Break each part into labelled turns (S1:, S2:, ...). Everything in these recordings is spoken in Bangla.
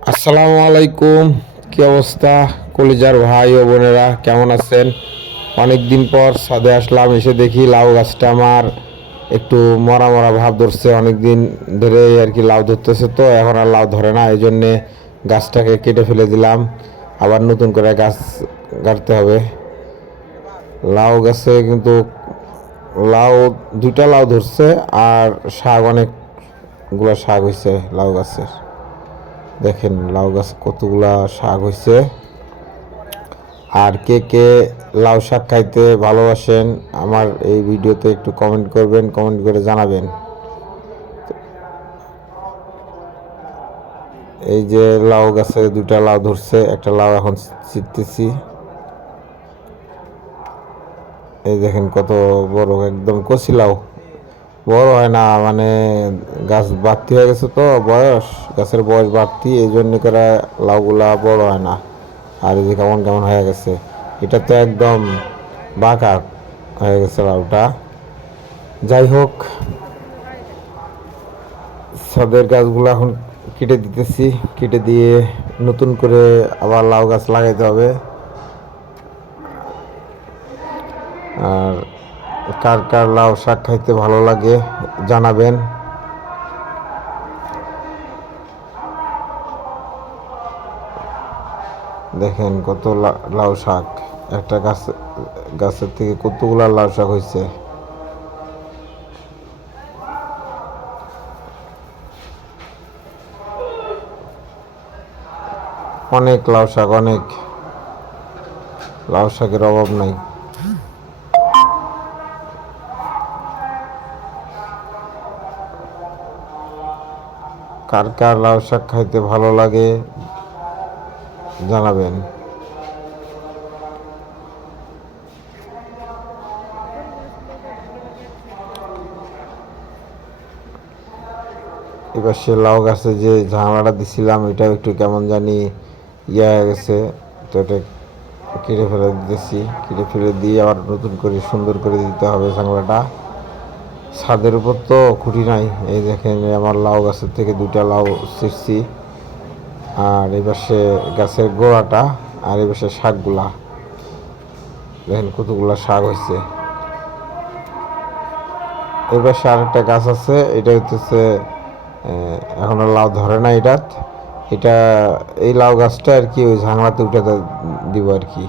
S1: আসসালামু আলাইকুম। কি অবস্থা? কলিজার ভাই ও বোনেরা, কেমন আছেন? অনেক দিন পর সাদে আসলাম, এসে দেখি লাউ গাছটা আমার একটু মরা মরা ভাব ধরছে। অনেক দিন ধরে আর কি লাউ ধরতেছে তো, এখন আর লাউ ধরে না এই জন্যে গাছটাকে কেটে ফেলে দিলাম। আবার নতুন করে গাছ গাড়তে হবে। লাউ গাছে কিন্তু লাউ দুটা লাউ ধরছে, আর শাক অনেকগুলো শাক হয়েছে লাউ গাছের। দেখেন লাউ গাছ কতগুলা শাক হয়েছে আর কে কে লাউ শাক খাইতে ভালোবাসেন, আমার এই ভিডিওতে একটু কমেন্ট করবেন কমেন্ট করে জানাবেন। এই যে লাউ গাছে দুটা লাউ ধরছে, একটা লাউ এখন ছিটতেছি। এই দেখেন কত বড় একদম কচি লাউ। বড় হয় না মানে গাছ বাড়তি হয়ে গেছে তো বয়স, গাছের বয়স বাড়তি, এই জন্য করে লাউগুলা বড় হয় না। আর এই যে কেমন কেমন হয়ে গেছে, এটা তো একদম বাঁকা হয়ে গেছে লাউটা। যাই হোক, ছাদের গাছগুলো এখন কেটে দিতেছি, কেটে দিয়ে নতুন করে আবার লাউ গাছ লাগাইতে হবে আর কার কার লাউ শাক খাইতে ভালো লাগে জানাবেন। দেখেন কত লাউ শাক। একটা গাছ, গাছের থেকে কতগুলা লাউ শাক হয়েছে অনেক লাউ শাক, অনেক। লাউ শাকের অভাব নাই। কার কার লাউ শাক খাইতে ভালো লাগে জানাবেন। এবার সে লাউ গাছে যে ঝামেলাটা দিছিলাম, এটাও একটু কেমন জানি ইয়ে হয়ে গেছে। তো এটা কেটে ফেলে দিতেছি, কেটে ফেলে দিয়ে আবার নতুন করে সুন্দর করে দিতে হবে ঝামেলাটা। ছাদের উপর তো খুঁটি নাই। এই দেখেন আমার লাউ গাছের থেকে দুইটা লাউ ছিঁড়ছি। আর সে গাছের গোড়াটা, আর সে শাকগুলা। দেখেন কতগুলা শাক হয়েছে। এবার সে আরেকটা গাছ আছে, এটা হচ্ছে এখনও লাউ ধরে না এটা এটা, এই লাউ গাছটা আর কি ওই ঝাংলাতে উঠে দিব আর কি।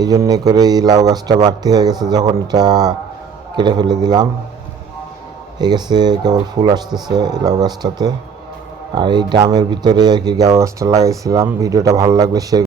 S1: এই জন্যে করে এই লাউ গাছটা বাড়তি হয়ে গেছে, যখন এটা কেটে ফেলে দিলাম। এই গাছে কেবল ফুল আসতেছে লাউ গাছটাতে। আর এই ড্রামের ভিতরে আর কি লাউ গাছটা লাগাইছিলাম। ভিডিওটা ভালো লাগলে শেয়ার